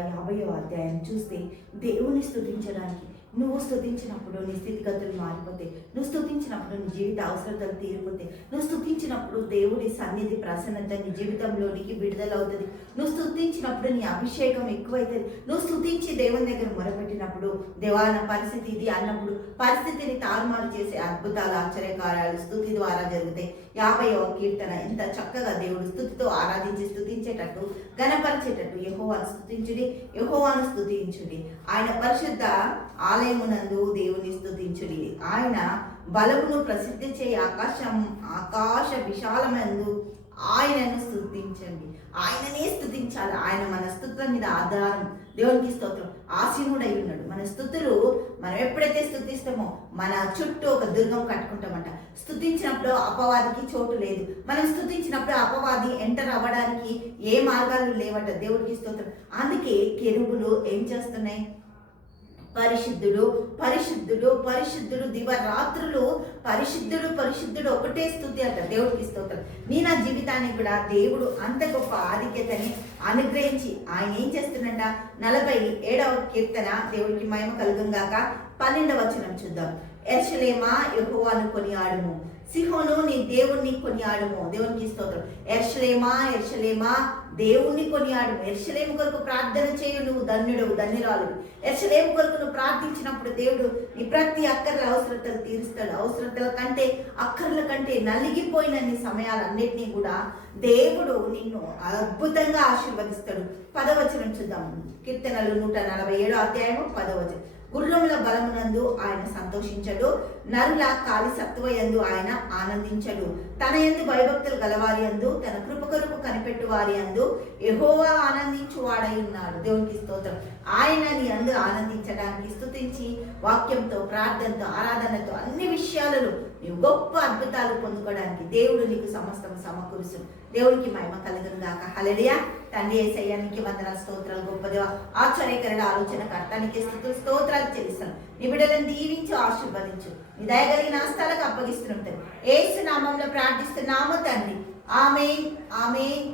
50వ అధ్యాయం చూస్తే దేవుని స్తుతించడానికి నువ్వు స్తుతించినప్పుడు నీ స్థితిగతులు మారిపోతే, నువ్వు స్తుతించినప్పుడు నీ జీవిత అవసరతలు తీరిపోతే, నువ్వు స్తుతించినప్పుడు దేవుడి సన్నిధి ప్రసన్నత నీ జీవితంలోనికి విడుదలవుతుంది. నువ్వు స్తుతించినప్పుడు నీ అభిషేకం ఎక్కువైతుంది. నువ్వు స్తుతించి దేవుని దగ్గర మొరపెట్టినప్పుడు దేవా నా పరిస్థితి ఇది అన్నప్పుడు పరిస్థితిని తారుమారు చేసే అద్భుతాలు ఆశ్చర్యకార్యాలు స్తుతి ద్వారా జరుగుతాయి. 50వ కీర్తన ఎంత చక్కగా దేవుడు స్తుతితో ఆరాధించి స్తుతించేటట్టు ఘనపరిచేటట్టు యెహోవాను స్తుతించుడి, ఆయన పరిశుద్ధ ఆలయమునందు దేవుని స్తుతించుడి, ఆయన బలమును ప్రసిద్ధి చేయి ఆకాశ విశాలమందు ఆయనను స్తుతించండి. ఆయననే స్తుతించాలి. ఆయన మన స్తుతుల మీద ఆధారం. దేవునికి స్తోత్రం. ఆసీనుడై ఉన్నాడు. మన స్తుతులు మనం ఎప్పుడైతే స్తుతిస్తామో మన చుట్టూ ఒక దుర్గం కట్టుకుంటామంట. స్తుతించినప్పుడు అపవాదికి చోటు లేదు. మనం స్తుతించినప్పుడు అపవాది ఎంటర్ అవ్వడానికి ఏ మార్గాలు లేవట. దేవుడికి స్తోత్రం. అందుకే కెరూబులు ఏం చేస్తున్నాయి? పరిశుద్ధుడు పరిశుద్ధుడు పరిశుద్ధుడు దివరాత్రులు పరిశుద్ధుడు పరిశుద్ధుడు ఒకటే స్తుతి అంట. దేవుడికి స్తోత్రం. నా జీవితానికి కూడా దేవుడు అంత గొప్ప ఆధిక్యతని అనుగ్రహించి ఆయన ఏం చేస్తున్నట 47వ కీర్తన దేవుడికి మహిమ కలుగుగాక 12వ వచనం చూద్దాం. యెరూషలేమా యెహోవాను కొనియాడుము, సిహోను నీ దేవుణ్ణి కొనియాడుము. దేవునికి స్తోత్రం. యెరూషలేమా యెరూషలేమా దేవుణ్ణి కొనియాడుము. యెరూషలేము కొరకు ప్రార్థన చేయు, నువ్వు ధన్యుడవు ధన్యురాలు. యెరూషలేము కొరకు నువ్వు ప్రార్థించినప్పుడు దేవుడు నీ ప్రతి అక్కర్ల అవసరతలు తీరుస్తాడు. అవసరతల కంటే అక్కర్ల కంటే నలిగిపోయిన నీ సమయాలన్నిటినీ కూడా దేవుడు నిన్ను అద్భుతంగా ఆశీర్వదిస్తాడు. 10వ వచనం చూద్దాం. కీర్తనలు 147వ అధ్యాయము 10వ వచనం. గుర్రముల బలమునందు ఆయన సంతోషించడు, నరుల కాలి సత్వయందు ఆయన ఆనందించడు. తన యందు భయభక్తులు గలవారి యందు, తన కృప కొరకు కనిపెట్టు వారి యందు యెహోవా ఆనందించువాడై ఉన్నాడు. దేవునికి స్తోత్రం. ఆయన నీ అందు ఆనందించడానికి స్తుతించి వాక్యంతో ప్రార్థనతో ఆరాధనతో అన్ని విషయాలలో నీవు గొప్ప అద్భుతాలు పొందుకోవడానికి దేవుడు నీకు సమస్తం సమకూరుసు. దేవుడికి మహిమ కలుగును గాక. హల్లెలూయా. తండ్రి యేసయ్యా నీకు వందనాలు స్తోత్రాలు. గొప్ప దేవ ఆశ్చర్యకరుడ ఆలోచనకర్తానికి స్తోత్రాలు చెల్లిస్తాను. నీ బిడ్డలను దీవించు ఆశీర్వదించు. నీ దయగలిగిన హస్తాలకు అప్పగిస్తున్నాం. యేసు నామంలో ప్రార్థిస్తున్నాము తండ్రి. ఆమేన్ ఆమేన్